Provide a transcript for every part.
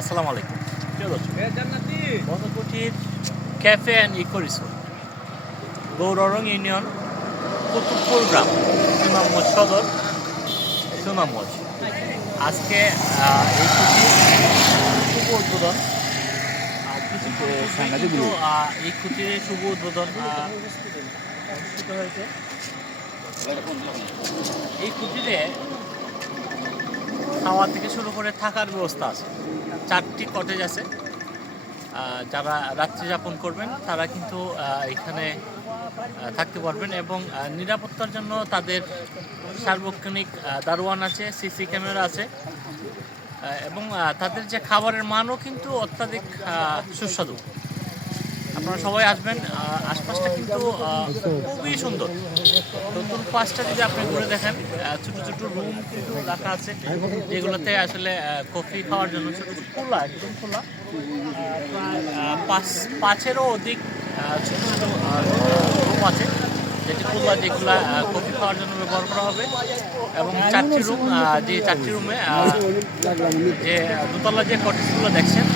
আসসালামু আলাইকুম প্রিয় দর্শক, Bonkuthir cafe and eco resort, Gourarong union, Kutubpur গ্রাম, সুনামগঞ্জ সদর, সুনামগঞ্জ। আজকে এই কুঠির শুভ উদ্বোধন, এই কুঠিরের শুভ উদ্বোধন অনুষ্ঠিত হয়েছে। এই কুঠিরে খাওয়া থেকে শুরু করে থাকার ব্যবস্থা আছে। 4টি কটেজ আছে। যারা রাত্রি যাপন করবেন তারা কিন্তু এখানে থাকতে পারবেন এবং নিরাপত্তার জন্য তাদের সার্বক্ষণিক দারোয়ান আছে, সিসি ক্যামেরা আছে এবং তাদের যে খাবারের মানও কিন্তু অত্যাধিক সুস্বাদু। আপনারা সবাই আসবেন। আশপাশটা কিন্তু খুবই সুন্দর। নতুন পাশটা যদি আপনি ঘুরে দেখেন, ছোটো ছোটো রুম কিন্তু রাখা আছে, যেগুলোতে আসলে কফি খাওয়ার জন্য ছোটো ছোটো খোলা, একদম খোলা, প্রায় পাঁচেরও অধিক ছোটো ছোটো রুম আছে, যেটি খোলা, যেগুলো কফি খাওয়ার জন্য ব্যবহার করা হবে। এবং 4টি রুম, যে 4টি রুমে যে দোতলা যে কটেজগুলো দেখছেন,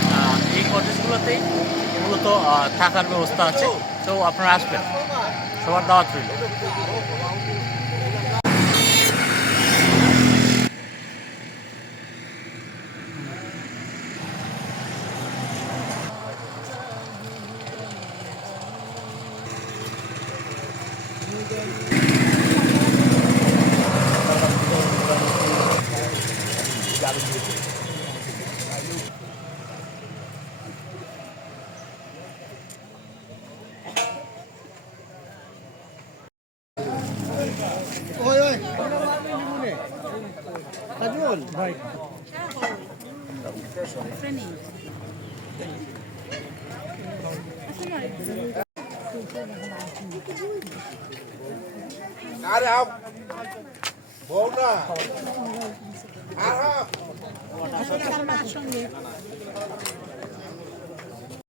এই কটেজগুলোতেই মূলত থাকার ব্যবস্থা আছে। তো আপনারা আসবেন, সবার দাওয়াত রইল। ভাই আরে আও বউ না আর